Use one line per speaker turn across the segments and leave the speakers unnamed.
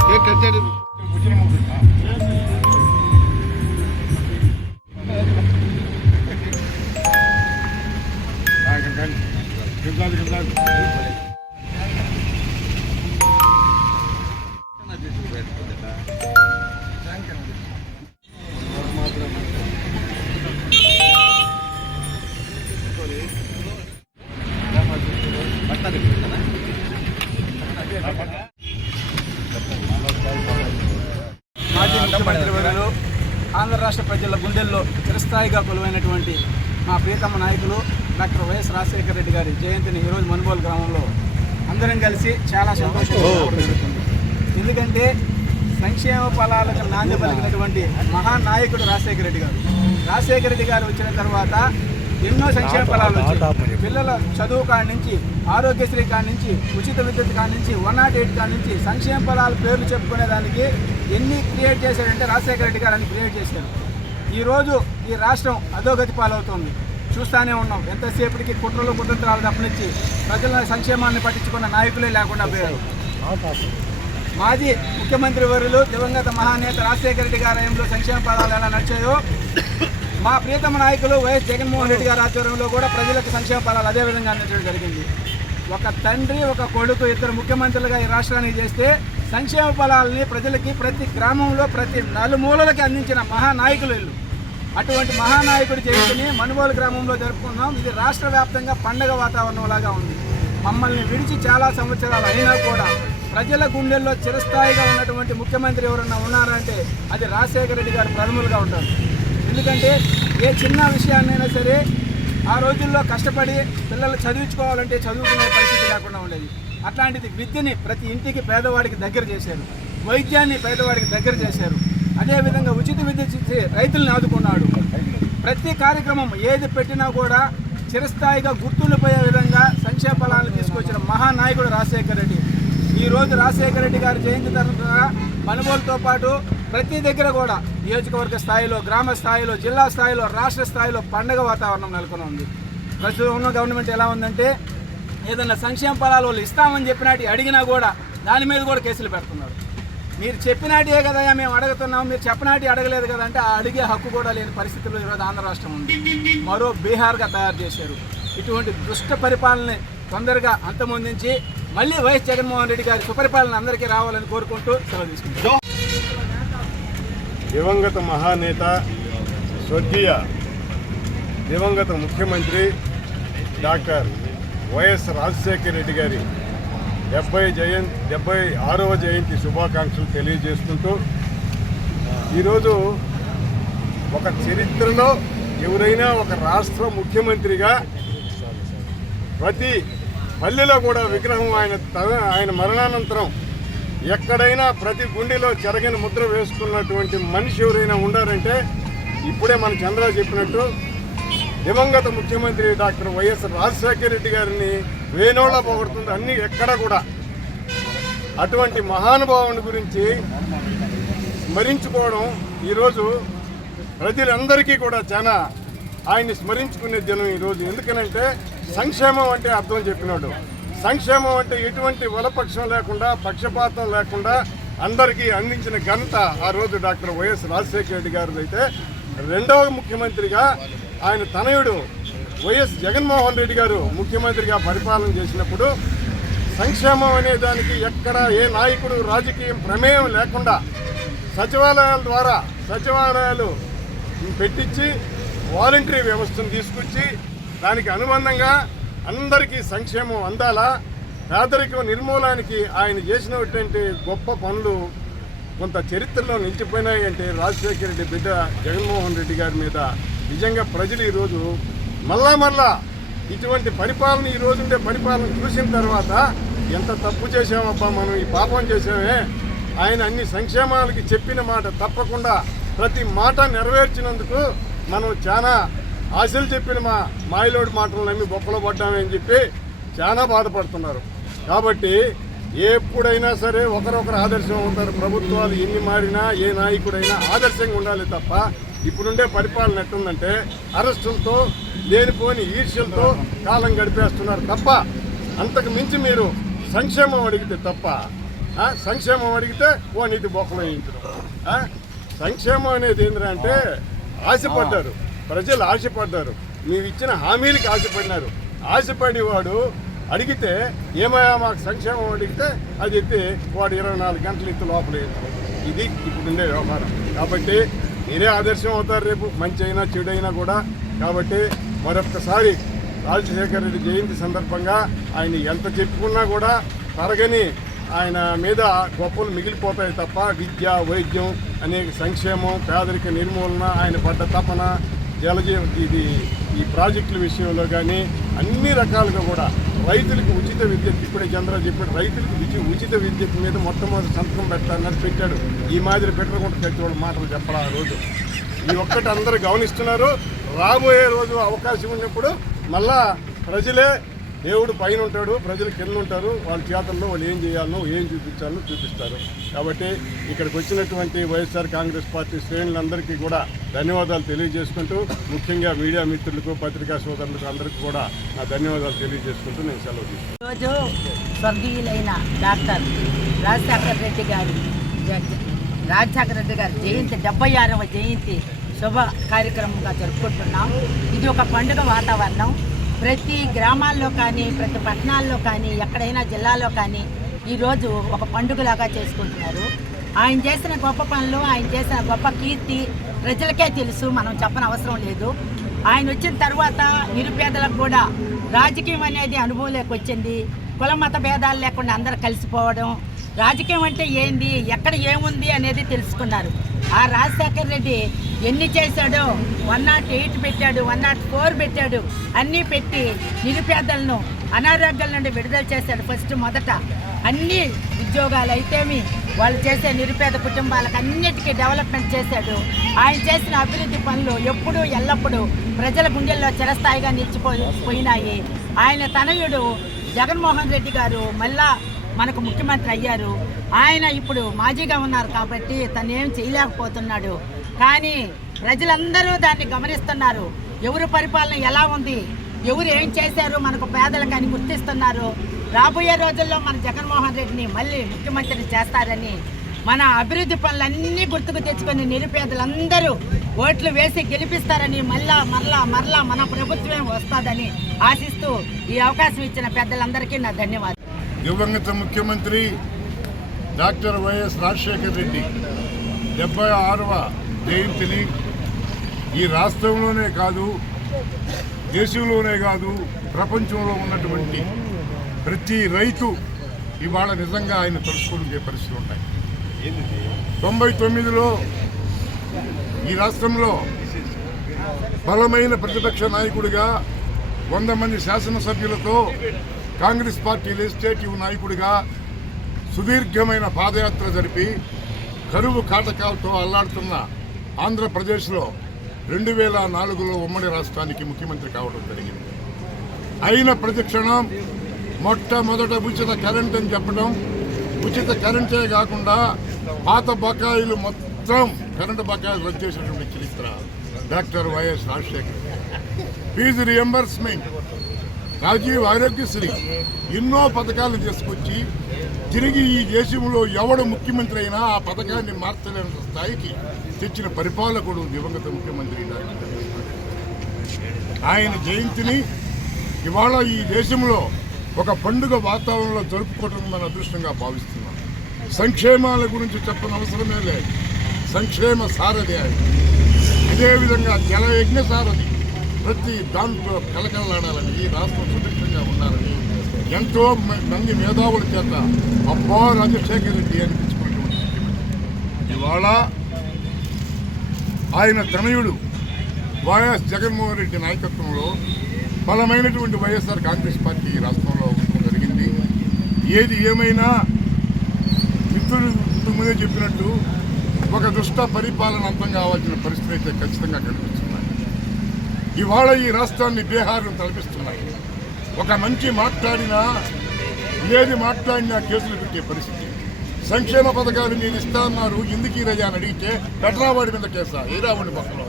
Cake cut చేయండి
చిరస్థాయిగా కొలువైనటువంటి మా ప్రియతమ నాయకులు డాక్టర్ వైఎస్ రాజశేఖర రెడ్డి గారి జయంతిని ఈరోజు మనుబోలు గ్రామంలో అందరం కలిసి చాలా సంతోషంగా ఎందుకంటే సంక్షేమ ఫలాలకు నాంది పలికినటువంటి మహానాయకుడు రాజశేఖర రెడ్డి గారు. రాజశేఖర రెడ్డి గారు వచ్చిన తర్వాత ఎన్నో సంక్షేమ ఫలాలు వచ్చాయి. పిల్లల చదువు కాడి నుంచి ఆరోగ్యశ్రీ కాడి నుంచి ఉచిత విద్యుత్ కాడి నుంచి వన్ నాట్ ఎయిట్ కాడి నుంచి సంక్షేమ ఫలాల పేర్లు చెప్పుకునే దానికి ఎన్ని క్రియేట్ చేశారంటే రాజశేఖర రెడ్డి గారు అన్ని క్రియేట్ చేశారు. ఈరోజు ఈ రాష్ట్రం అధోగతి పాలవుతుంది. చూస్తానే ఉన్నాం. ఎంతసేపటికి కుట్రలు కుతంత్రాలు తప్పనిచ్చి ప్రజల సంక్షేమాన్ని పట్టించుకున్న నాయకులే లేకుండా పోయారు. మాజీ ముఖ్యమంత్రి వర్యులు దివంగత మహానేత రాజశేఖర రెడ్డి గారి హయాంలో సంక్షేమ పదాలు ఎలా నడిచాయో మా ప్రియతమ నాయకులు వైఎస్ జగన్మోహన్ రెడ్డి గారి ఆధ్వర్యంలో కూడా ప్రజలకు సంక్షేమ పదాలు అదే విధంగా అందించడం జరిగింది. ఒక తండ్రి ఒక కొడుకు ఇద్దరు ముఖ్యమంత్రులుగా ఈ రాష్ట్రానికి చేస్తే సంక్షేమ ఫలాలని ప్రజలకి ప్రతి గ్రామంలో ప్రతి నలుమూలలకి అందించిన మహానాయకులు వీళ్ళు. అటువంటి మహానాయకుడి జయంతిని మనుగోలు గ్రామంలో జరుపుకున్నాం ఇది రాష్ట్ర వ్యాప్తంగా పండగ వాతావరణం లాగా ఉంది. మమ్మల్ని విడిచి చాలా సంవత్సరాలు అయినా కూడా ప్రజల గుండెల్లో చిరస్థాయిగా ఉన్నటువంటి ముఖ్యమంత్రి ఎవరన్నా ఉన్నారంటే అది రాజశేఖర రెడ్డి గారు ప్రథములుగా ఉంటారు. ఎందుకంటే ఏ చిన్న విషయాన్నైనా సరే ఆ రోజుల్లో కష్టపడి పిల్లలు చదివించుకోవాలంటే చదువుకునే పరిస్థితి లేకుండా ఉండేది. అట్లాంటిది విద్యని ప్రతి ఇంటికి పేదవాడికి దగ్గర చేశారు. వైద్యాన్ని పేదవాడికి దగ్గర చేశారు. అదేవిధంగా ఉచిత విద్య ఇచ్చి రైతులను ఆదుకున్నాడు. ప్రతి కార్యక్రమం ఏది పెట్టినా కూడా చిరస్థాయిగా గుర్తుండిపోయే విధంగా సంక్షేమ ఫలాలను తీసుకొచ్చిన మహానాయకుడు రాజశేఖర రెడ్డి. ఈ రోజు రాజశేఖర రెడ్డి గారి జయంతి తరఫున మనుగోలుతో పాటు ప్రతి దగ్గర కూడా నియోజకవర్గ స్థాయిలో గ్రామ స్థాయిలో జిల్లా స్థాయిలో రాష్ట్ర స్థాయిలో పండగ వాతావరణం నెలకొని ఉంది. ప్రస్తుతం ఉన్న గవర్నమెంట్ ఎలా ఉందంటే ఏదైనా సంక్షేమ ఫలాలు వాళ్ళు ఇస్తామని చెప్పినట్టు అడిగినా కూడా దాని మీద కూడా కేసులు పెడుతున్నారు. మీరు చెప్పినాటియే కదయా మేము అడుగుతున్నాం మీరు చెప్పినాటి అడగలేదు కదా అంటే ఆ అడిగే హక్కు కూడా లేని పరిస్థితుల్లో ఈరోజు ఆంధ్ర రాష్ట్రం ఉంది. మరో బీహార్గా తయారు చేశారు. ఇటువంటి దుష్ట పరిపాలనని తొందరగా అంతమొందించి మళ్ళీ వైఎస్ జగన్మోహన్ రెడ్డి గారి సుపరిపాలన అందరికీ రావాలని కోరుకుంటూ సెలవు తీసుకుంటాం
దివంగత మహానేత స్వర్గీయ దివంగత ముఖ్యమంత్రి డాక్టర్ వైఎస్ రాజశేఖర రెడ్డి గారి డెబ్బై జయంతి డెబ్బై ఆరవ జయంతి శుభాకాంక్షలు తెలియజేసుకుంటూ ఈరోజు ఒక చరిత్రలో ఎవరైనా ఒక రాష్ట్ర ముఖ్యమంత్రిగా ప్రతి పల్లెలో కూడా విగ్రహం ఆయన త- ఆయన మరణానంతరం ఎక్కడైనా ప్రతి గుండెలో చెరగని ముద్ర వేసుకున్నటువంటి మనిషి ఎవరైనా ఉండారంటే ఇప్పుడే మన చంద్ర చెప్పినట్టు దివంగత ముఖ్యమంత్రి డాక్టర్ వైఎస్ రాజశేఖర రెడ్డి గారిని వేణోళ్ళ పొగడుతుంది అన్ని ఎక్కడ కూడా. అటువంటి మహానుభావుని గురించి స్మరించుకోవడం ఈరోజు ప్రజలందరికీ కూడా చాలా ఆయన్ని స్మరించుకునే దినం ఈరోజు. ఎందుకనంటే సంక్షేమం అంటే అర్థం చెప్పినాడు. సంక్షేమం అంటే ఎటువంటి వలపక్షం లేకుండా పక్షపాతం లేకుండా అందరికీ అందించిన ఘనత ఆ రోజు డాక్టర్ వైఎస్ రాజశేఖర రెడ్డి గారిదైతే. రెండవ ముఖ్యమంత్రిగా ఆయన తనయుడు వైఎస్ జగన్మోహన్ రెడ్డి గారు ముఖ్యమంత్రిగా పరిపాలన చేసినప్పుడు సంక్షేమం అనే దానికి ఎక్కడ ఏ నాయకుడు రాజకీయం ప్రమేయం లేకుండా సచివాలయాల ద్వారా సచివాలయాలు పెట్టించి వాలంటరీ వ్యవస్థను తీసుకొచ్చి దానికి అనుబంధంగా అందరికీ సంక్షేమం అందాలా? పేదరికం నిర్మూలానికి ఆయన చేసినటువంటి గొప్ప పనులు కొంత చరిత్రలో నిలిచిపోయినాయి అంటే రాజశేఖర రెడ్డి బిడ్డ జగన్మోహన్ రెడ్డి గారి మీద. నిజంగా ప్రజలు ఈరోజు మళ్ళా మళ్ళా ఇటువంటి పరిపాలన ఈ రోజుండే పరిపాలన చూసిన తర్వాత ఎంత తప్పు చేసామబ్బా మనం ఈ పాపం చేసామే ఆయన అన్ని సంక్షేమాలకి చెప్పిన మాట తప్పకుండా ప్రతి మాట నెరవేర్చినందుకు మనం చాలా ఆశలు చెప్పిన మా మాయలోడి మాటలు నమ్మి బొక్కలో పడ్డామని చెప్పి చాలా బాధపడుతున్నారు. కాబట్టి ఎప్పుడైనా సరే ఒకరొకరు ఆదర్శం ఉంటారు. ప్రభుత్వాలు ఎన్ని మారినా ఏ నాయకుడైనా ఆదర్శంగా ఉండాలి తప్ప ఇప్పుడుండే పరిపాలన ఎట్టుందంటే అరెస్టులతో లేనిపోని ఈర్ష్యలతో కాలం గడిపేస్తున్నారు తప్ప అంతకు మించి మీరు సంక్షేమం అడిగితే తప్ప సంక్షేమం అడిగితే ఓ నీటి బొక్కలు వేయించడం. సంక్షేమం అనేది ఏంటంటే ఆశపడ్డారు. ప్రజలు ఆశపడ్డారు. మీరు ఇచ్చిన హామీలకి ఆశపడినారు. ఆశపడేవాడు అడిగితే ఏమయ్యా మాకు సంక్షేమం అడిగితే అది ఎత్తి వాడు ఇరవై నాలుగు గంటలు ఎత్తి లోపల ఇది ఇప్పుడుండే వ్యవహారం. కాబట్టి మీరే ఆదర్శం అవుతారు రేపు మంచి అయినా చెడు అయినా కూడా. కాబట్టి మరొక్కసారి రాజశేఖర రెడ్డి జయంతి సందర్భంగా ఆయన ఎంత చెప్పుకున్నా కూడా తరగని ఆయన మీద గొప్పలు మిగిలిపోతాయి తప్ప విద్య వైద్యం అనేక సంక్షేమం పేదరిక నిర్మూలన ఆయన పడ్డ తపన జలజీ ఇది ఈ ప్రాజెక్టుల విషయంలో కానీ అన్ని రకాలుగా కూడా రైతులకు ఉచిత విద్య ఇప్పుడే చంద్ర చెప్పాడు రైతులకు విద్య ఉచిత విద్య మీద మొట్టమొదటి సంతకం పెట్టాలని పెట్టాడు. ఈ మాదిరి పెట్టకుండా తెచ్చేవాడు మాటలు చెప్పాలి ఆ రోజు. ఈ ఒక్కటి అందరూ గమనిస్తున్నారు. రాబోయే రోజు అవకాశం ఉన్నప్పుడు మళ్ళా ప్రజలే దేవుడు పైన ఉంటాడు ప్రజలు కింద ఉంటారు వాళ్ళ చేతల్లో వాళ్ళు ఏం చేయాలనో ఏం చూపించాలనో చూపిస్తారు. కాబట్టి ఇక్కడికి వచ్చినటువంటి వైఎస్ఆర్ కాంగ్రెస్ పార్టీ శ్రేణులందరికీ కూడా ధన్యవాదాలు తెలియజేసుకుంటూ ముఖ్యంగా మీడియా మిత్రులకు పత్రికా సోదరులకు అందరికీ కూడా నా ధన్యవాదాలు తెలియజేసుకుంటూ నేను సెలవు తీసుకుంటాను
రోజు స్వర్గీయులైన డాక్టర్ రాజశేఖర రెడ్డి గారి రాజశేఖర రెడ్డి గారి జయంతి డెబ్బై ఆరవ జయంతి శుభ కార్యక్రమంగా జరుపుకుంటున్నాం. ఇది ఒక పండుగ వాతావరణం. ప్రతి గ్రామాల్లో కానీ ప్రతి పట్టణాల్లో కానీ ఎక్కడైనా జిల్లాలో కానీ ఈరోజు ఒక పండుగలాగా చేసుకుంటున్నారు. ఆయన చేసిన గొప్ప పనులు ఆయన చేసిన గొప్ప కీర్తి ప్రజలకే తెలుసు మనం చెప్పని అవసరం లేదు. ఆయన వచ్చిన తర్వాత నిరుపేదలకు కూడా రాజకీయం అనేది అనుభవంలోకి వచ్చింది. కుల మత భేదాలు లేకుండా అందరు కలిసిపోవడం రాజకీయం అంటే ఏంది ఎక్కడ ఏముంది అనేది తెలుసుకున్నారు. ఆ రాజశేఖర్ రెడ్డి ఎన్ని చేశాడో వన్ నాట్ ఎయిట్ పెట్టాడు వన్ నాట్ ఫోర్ పెట్టాడు అన్నీ పెట్టి నిరుపేదలను అనారోగ్యాల నుండి విడుదల చేశాడు ఫస్ట్ మొదట. అన్ని ఉద్యోగాలు అయితేమి వాళ్ళు చేసే నిరుపేద కుటుంబాలకు అన్నిటికీ డెవలప్మెంట్ చేశాడు. ఆయన చేసిన అభివృద్ధి పనులు ఎప్పుడూ ఎల్లప్పుడూ ప్రజల గుండెల్లో చిరస్థాయిగా నిలిచిపోయి పోయినాయి. ఆయన తనయుడు జగన్మోహన్ రెడ్డి గారు మళ్ళా మనకు ముఖ్యమంత్రి అయ్యారు. ఆయన ఇప్పుడు మాజీగా ఉన్నారు కాబట్టి తను ఏం చేయలేకపోతున్నాడు. కానీ ప్రజలందరూ దాన్ని గమనిస్తున్నారు. ఎవరు పరిపాలన ఎలా ఉంది? ఎవరు ఏం చేశారు? మనకు పేదలకు అని గుర్తిస్తున్నారు. రాబోయే రోజుల్లో మన జగన్మోహన్ రెడ్డిని మళ్ళీ ముఖ్యమంత్రిని చేస్తారని మన అభివృద్ధి పనులన్నీ గుర్తుకు తెచ్చుకొని నిరుపేదలందరూ ఓట్లు వేసి గెలిపిస్తారని మళ్ళా మరలా మరలా మన ప్రభుత్వమే వస్తుందని ఆశిస్తూ ఈ అవకాశం ఇచ్చిన పెద్దలందరికీ నా ధన్యవాదాలు.
దివంగత ముఖ్యమంత్రి డాక్టర్ వైఎస్ రాజశేఖర్ రెడ్డి డెబ్బై ఆరవ జయంతిని ఈ రాష్ట్రంలోనే కాదు దేశంలోనే కాదు ప్రపంచంలో ఉన్నటువంటి ప్రతి రైతు ఇవాళ నిజంగా ఆయన తలుచుకునే పరిస్థితులు ఉంటాయి. తొంభై తొమ్మిదిలో ఈ రాష్ట్రంలో బలమైన ప్రతిపక్ష నాయకుడిగా వంద మంది శాసనసభ్యులతో కాంగ్రెస్ పార్టీ లెజిస్లేటివ్ నాయకుడిగా సుదీర్ఘమైన పాదయాత్ర జరిపి కరువు కాటకాలతో అల్లాడుతున్న ఆంధ్రప్రదేశ్లో రెండు వేల నాలుగులో ఉమ్మడి రాష్ట్రానికి ముఖ్యమంత్రి కావడం జరిగింది. అయిన ప్రతిక్షణం మొట్టమొదట ఉచిత కరెంట్ అని చెప్పడం ఉచిత కరెంటే కాకుండా పాత బకాయిలు మొత్తం కరెంటు బకాయిలు రద్దు చేసినటువంటి చరిత్ర doctor YS Rajasekhar fees reimbursement Rajiv Aarogyasri ఎన్నో పథకాలు తీసుకొచ్చి తిరిగి ఈ దేశంలో ఎవడు ముఖ్యమంత్రి అయినా ఆ పథకాన్ని మార్చలేని స్థాయికి తెచ్చిన పరిపాలకుడు దివంగత ముఖ్యమంత్రి ఆయన జయంతిని ఇవాళ ఈ దేశంలో ఒక పండుగ వాతావరణంలో జరుపుకోవడం మన అదృష్టంగా భావిస్తున్నాం. సంక్షేమాల గురించి చెప్పని అవసరమే లేదు. సంక్షేమ సారథి ఆయన. అదేవిధంగా జల యజ్ఞ సారథి. ప్రతి దాంట్లో కలకలలాడాలని ఈ రాష్ట్రం సుభిక్షంగా ఉండాలని ఎంతో మ- మంది మేధావుల చేత అబ్బా రాజశేఖర రెడ్డి అనిపించుకున్నటువంటి ఇవాళ ఆయన తనయుడు వైఎస్ జగన్మోహన్ రెడ్డి నాయకత్వంలో బలమైనటువంటి వైఎస్ఆర్ కాంగ్రెస్ పార్టీ రాష్ట్రంలో ఉండటం జరిగింది. ఏది ఏమైనా మిత్రులు ముందే చెప్పినట్టు ఒక దుష్ట పరిపాలన అంతం కావాల్సిన పరిస్థితి అయితే ఖచ్చితంగా కనిపిస్తున్నాయి ఇవాళ ఈ రాష్ట్రాన్ని బీహార్ను తలపిస్తున్నాయి. ఒక మంచి మాట్లాడినా ఏది మాట్లాడినా కేసులు పెట్టే పరిస్థితి. సంక్షేమ పథకాలు మీరు ఇస్తా అన్నారు ఎందుకు ఈ రజా అని అడిగితే పెట్రావాడి మీద కేసా? ఏరావాడి పక్కలో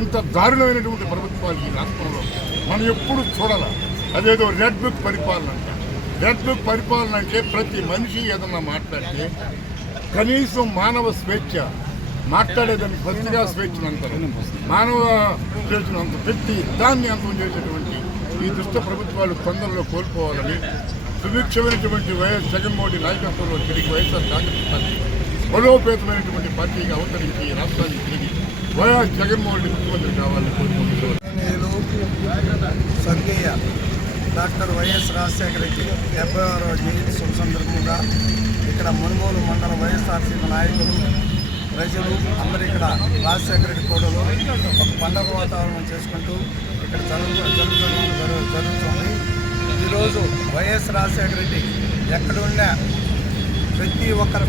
ఇంత దారుణమైనటువంటి ప్రభుత్వాలు ఈ రాష్ట్రంలో మనం ఎప్పుడు చూడాల? అదేదో రెడ్ బుక్ పరిపాలన రెడ్ బుక్ పరిపాలన అంటే ప్రతి మనిషి ఏదన్నా మాట్లాడితే కనీసం మానవ స్వేచ్ఛ మాట్లాడేదాన్ని పత్రికా స్వేచ్ఛను అంటారు. మానవ స్వేచ్ఛను అంత పెట్టి దాన్ని అంతం చేసేటువంటి ఈ దుష్ట ప్రభుత్వాలు తొందరలో కోల్పోవాలని సుభిక్షమైనటువంటి వైఎస్ జగన్మోహన్ నాయకత్వంలో తిరిగి వైఎస్ఆర్ కాంగ్రెస్ పార్టీ బలోపేతమైనటువంటి పార్టీగా అవతరించి ఈ రాష్ట్రానికి తిరిగి వైఎస్ జగన్మోహన్ రెడ్డి ముఖ్యమంత్రి కావాలని కోరుకుంటున్నారు
స్వర్గీయ డాక్టర్ వైఎస్ రాజశేఖర రెడ్డి డెబ్బై ఆరో జయంతి శుభ సందర్భంగా ఇక్కడ మునుగోలు మండల వైఎస్ఆర్సీపీ నాయకులు ప్రజలు అందరూ ఇక్కడ రాజశేఖర రెడ్డి ఒక పండగ వాతావరణం చేసుకుంటూ ఇక్కడ జరుగు జరుగుతున్న జరుగుతుంది. ఈరోజు వైఎస్ రాజశేఖర రెడ్డి ఎక్కడున్నా ప్రతి ఒక్కరు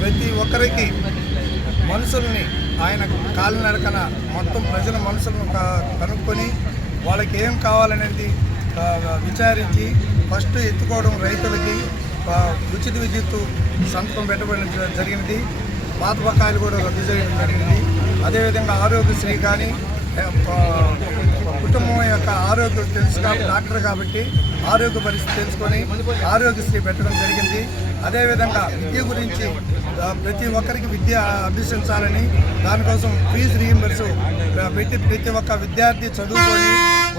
ప్రతి ఒక్కరికి మనుషుల్ని ఆయన కాలినడకన మొత్తం ప్రజల మనసులను కనుక్కొని వాళ్ళకి ఏం కావాలనేది విచారించి ఫస్ట్ ఎత్తుకోవడం రైతులకి ఉచిత విద్యుత్ సంతకం పెట్టబడి జరిగినది. పాత బకాయిలు కూడా రద్దు చేయడం జరిగింది. అదేవిధంగా ఆరోగ్యశ్రీ కానీ కుటుంబం యొక్క ఆరోగ్యం తెలుసు కాబట్టి డాక్టర్ కాబట్టి ఆరోగ్య పరిస్థితి తెలుసుకొని ఆరోగ్యశ్రీ పెట్టడం జరిగింది. అదేవిధంగా విద్య గురించి ప్రతి ఒక్కరికి విద్య అభ్యసించాలని దానికోసం ఫీజు రీఎంబర్స్ పెట్టి ప్రతి ఒక్క విద్యార్థి చదువుకొని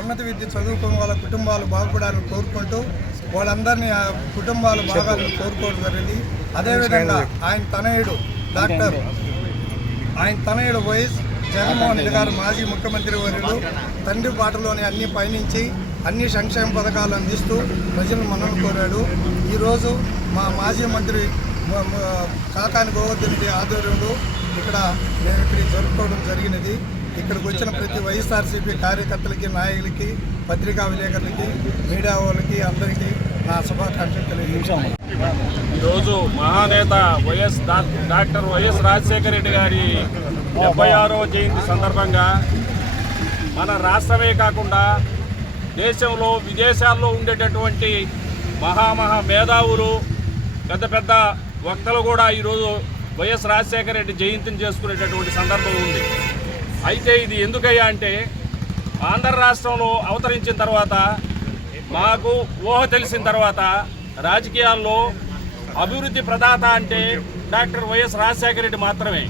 ఉన్నత విద్య చదువుకుని వాళ్ళ కుటుంబాలు బాగుపడాలని కోరుకుంటూ వాళ్ళందరినీ ఆ కుటుంబాలు బాగాలని కోరుకోవడం జరిగింది. అదేవిధంగా ఆయన తనయుడు డాక్టర్ ఆయన తనయుడు వైఎస్ జగన్మోహన్ రెడ్డి గారు మాజీ ముఖ్యమంత్రి వర్యులు తండ్రి బాటలోని అన్ని పయనించి అన్ని సంక్షేమ పథకాలు అందిస్తూ ప్రజలను మనను కోరాడు. ఈరోజు మా మాజీ మంత్రి కాకాని గోవర్ధన్ రెడ్డి ఆధ్వర్యంలో ఇక్కడ మేము ఇక్కడ జరుపుకోవడం జరిగినది. ఇక్కడికి వచ్చిన ప్రతి వైఎస్ఆర్సీపీ కార్యకర్తలకి నాయకులకి పత్రికా విలేకరులకి మీడియా వాళ్ళకి అందరికీ నా శుభాకాంక్షలు తెలియజేస్తాను
ఈరోజు మహానేత YS doctor YS Rajasekhara Reddy గారి డెబ్బై ఆరో జయంతి సందర్భంగా మన రాష్ట్రమే కాకుండా దేశంలో విదేశాల్లో ఉండేటటువంటి మహామహా మేధావులు పెద్ద పెద్ద వక్తలు కూడా ఈరోజు వైఎస్ రాజశేఖర రెడ్డి జయంతిని చేసుకునేటటువంటి సందర్భం ఉంది. అయితే ఇది ఎందుకయ్యా అంటే ఆంధ్ర రాష్ట్రంలో అవతరించిన తర్వాత మాకు ఊహ తెలిసిన తర్వాత రాజకీయాల్లో అభివృద్ధి ప్రదాత అంటే డాక్టర్ వైఎస్ రాజశేఖర రెడ్డి మాత్రమే.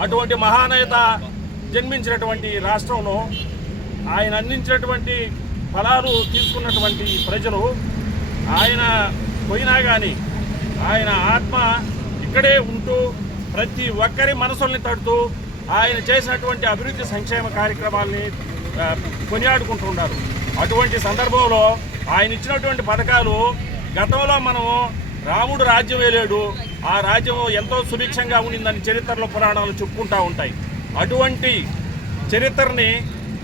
అటువంటి మహానేత జన్మించినటువంటి రాష్ట్రంలో ఆయన అందించినటువంటి ఫలాలు తీసుకున్నటువంటి ప్రజలు ఆయన పోయినా కానీ ఆయన ఆత్మ ఇక్కడే ఉంటూ ప్రతి ఒక్కరి మనసుల్ని తడుతూ ఆయన చేసినటువంటి అభివృద్ధి సంక్షేమ కార్యక్రమాల్ని కొనియాడుకుంటున్నారు అటువంటి సందర్భంలో ఆయన ఇచ్చినటువంటి పథకాలు గతంలో మనం రాముడు రాజ్యం వేలేడు ఆ రాజ్యం ఎంతో సుభిక్షంగా ఉండిందని చరిత్రలో పురాణాలు చెప్పుకుంటూ ఉంటాయి. అటువంటి చరిత్రని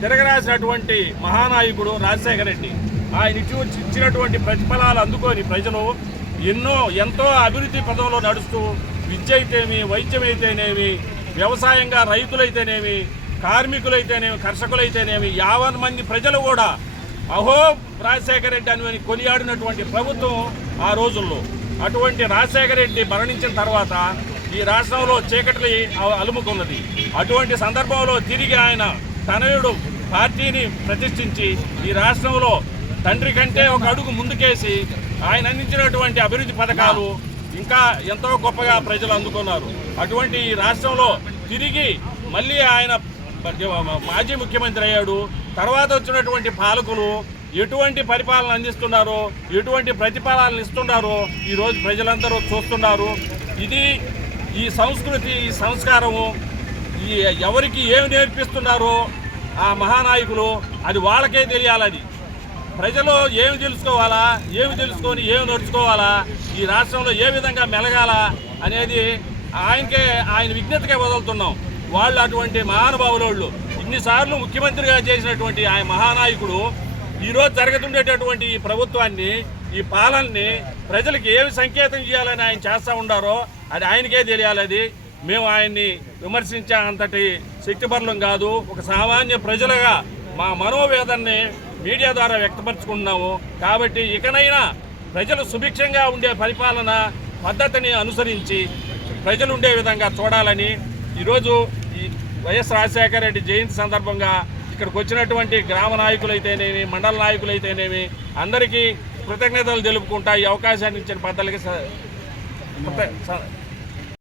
తిరగరాసినటువంటి మహానాయకుడు రాజశేఖర రెడ్డి ఆయన ఇచ్చి ఇచ్చినటువంటి ప్రతిఫలాలు అందుకొని ప్రజలు ఎన్నో ఎంతో అభివృద్ధి పదంలో నడుస్తూ విద్య అయితేమి వైద్యం అయితేనేమి వ్యవసాయంగా రైతులైతేనేమి కార్మికులైతేనేమి కర్షకులైతేనేమి యావన్ మంది ప్రజలు కూడా అహో రాజశేఖర రెడ్డి అని కొనియాడినటువంటి ప్రభుత్వం ఆ రోజుల్లో. అటువంటి రాజశేఖర రెడ్డి మరణించిన తర్వాత ఈ రాష్ట్రంలో చీకటి అలుముకున్నది. అటువంటి సందర్భంలో తిరిగి ఆయన తనయుడు పార్టీని ప్రతిష్ఠించి ఈ రాష్ట్రంలో తండ్రి కంటే ఒక అడుగు ముందుకేసి ఆయన అందించినటువంటి అభివృద్ధి పథకాలు ఇంకా ఎంతో గొప్పగా ప్రజలు అందుకున్నారు. అటువంటి ఈ రాష్ట్రంలో తిరిగి మళ్ళీ ఆయన మాజీ ముఖ్యమంత్రి అయ్యాడు. తర్వాత వచ్చినటువంటి పాలకులు ఎటువంటి పరిపాలన అందిస్తున్నారో ఎటువంటి ప్రతిఫలాలను ఇస్తున్నారో ఈరోజు ప్రజలందరూ చూస్తున్నారు. ఇది ఈ సంస్కృతి ఈ సంస్కారము ఈ ఎవరికి ఏమి నేర్పిస్తున్నారో ఆ మహానాయకులు అది వాళ్ళకే తెలియాలని. ప్రజలు ఏమి తెలుసుకోవాలా ఏమి తెలుసుకొని ఏమి నడుచుకోవాలా ఈ రాష్ట్రంలో ఏ విధంగా మెలగాలా అనేది ఆయనకే ఆయన విజ్ఞతకే వదులుతున్నాం. వాళ్ళు అటువంటి మహానుభావులోళ్ళు. ఇన్నిసార్లు ముఖ్యమంత్రిగా చేసినటువంటి ఆయన మహానాయకుడు ఈరోజు జరుగుతుండేటటువంటి ఈ ప్రభుత్వాన్ని ఈ పాలనని ప్రజలకు ఏమి సంకేతం చేయాలని ఆయన చేస్తూ ఉండారో అది ఆయనకే తెలియాలి మేము ఆయన్ని విమర్శించే అంతటి శక్తిపరులం కాదు. ఒక సామాన్య ప్రజలుగా మా మనోవేదనని మీడియా ద్వారా వ్యక్తపరచుకుంటున్నాము. కాబట్టి ఇకనైనా ప్రజలు సుభిక్షంగా ఉండే పరిపాలన పద్ధతిని అనుసరించి ప్రజలు ఉండే విధంగా చూడాలని ఈరోజు ఈ వైఎస్ రాజశేఖర రెడ్డి జయంతి సందర్భంగా ఇక్కడికి వచ్చినటువంటి గ్రామ నాయకులైతేనేమి మండల నాయకులైతేనేమి అందరికీ కృతజ్ఞతలు తెలుపుకుంటా ఈ అవకాశాన్ని ఇచ్చిన పెద్దలకి